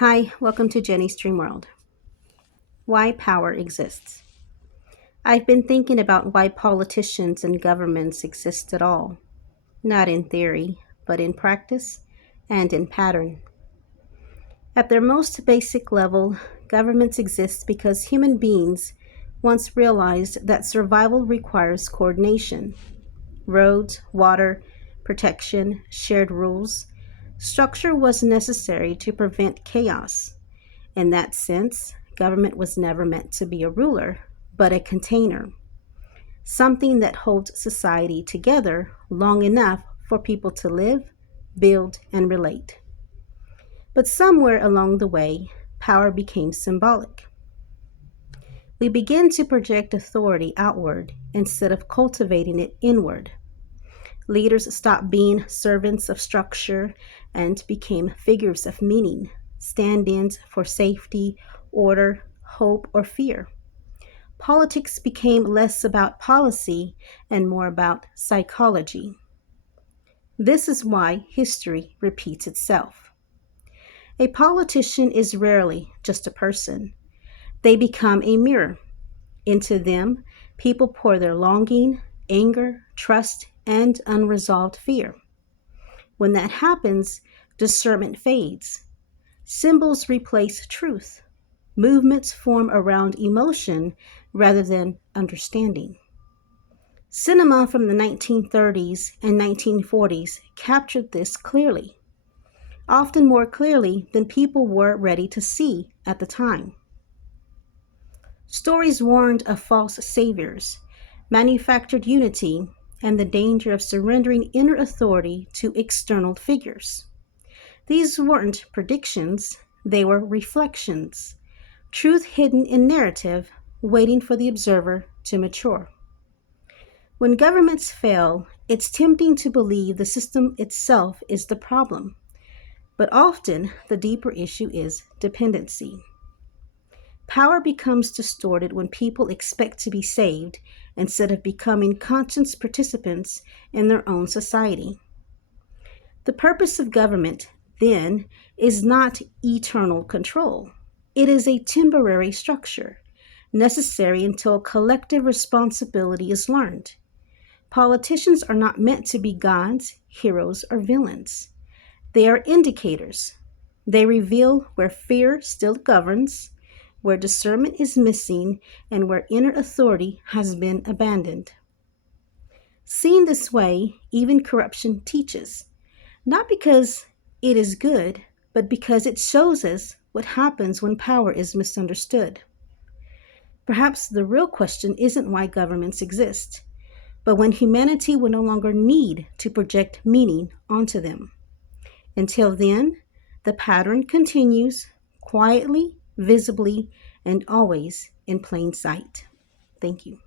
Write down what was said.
Hi, welcome to Jenny's Dream World. Why power exists. I've been thinking about why politicians and governments exist at all, not in theory, but in practice and in pattern. At their most basic level, governments exist because human beings once realized that survival requires coordination. Roads, water, protection, shared rules. Structure was necessary to prevent chaos. In that sense, government was never meant to be a ruler, but a container, something that holds society together long enough for people to live, build, and relate. But somewhere along the way, power became symbolic. We began to project authority outward instead of cultivating it inward. Leaders stopped being servants of structure and became figures of meaning, stand ins for safety, order, hope, or fear. Politics became less about policy and more about psychology. This is why history repeats itself. A politician is rarely just a person, they become a mirror. Into them, people pour their longing, anger, trust, and unresolved fear. When that happens, discernment fades. Symbols replace truth. Movements form around emotion rather than understanding. Cinema from the 1930s and 1940s captured this clearly, often more clearly than people were ready to see at the time. Stories warned of false saviors, manufactured unity, and the danger of surrendering inner authority to external figures. These weren't predictions, they were reflections, truth hidden in narrative, waiting for the observer to mature. When governments fail, it's tempting to believe the system itself is the problem, but often the deeper issue is dependency. Power becomes distorted when people expect to be saved instead of becoming conscious participants in their own society. The purpose of government, then, is not eternal control. It is a temporary structure, necessary until collective responsibility is learned. Politicians are not meant to be gods, heroes, or villains. They are indicators. They reveal where fear still governs, where discernment is missing, and where inner authority has been abandoned. Seen this way, even corruption teaches, not because it is good, but because it shows us what happens when power is misunderstood. Perhaps the real question isn't why governments exist, but when humanity will no longer need to project meaning onto them. Until then, the pattern continues quietly, visibly, and always in plain sight. Thank you.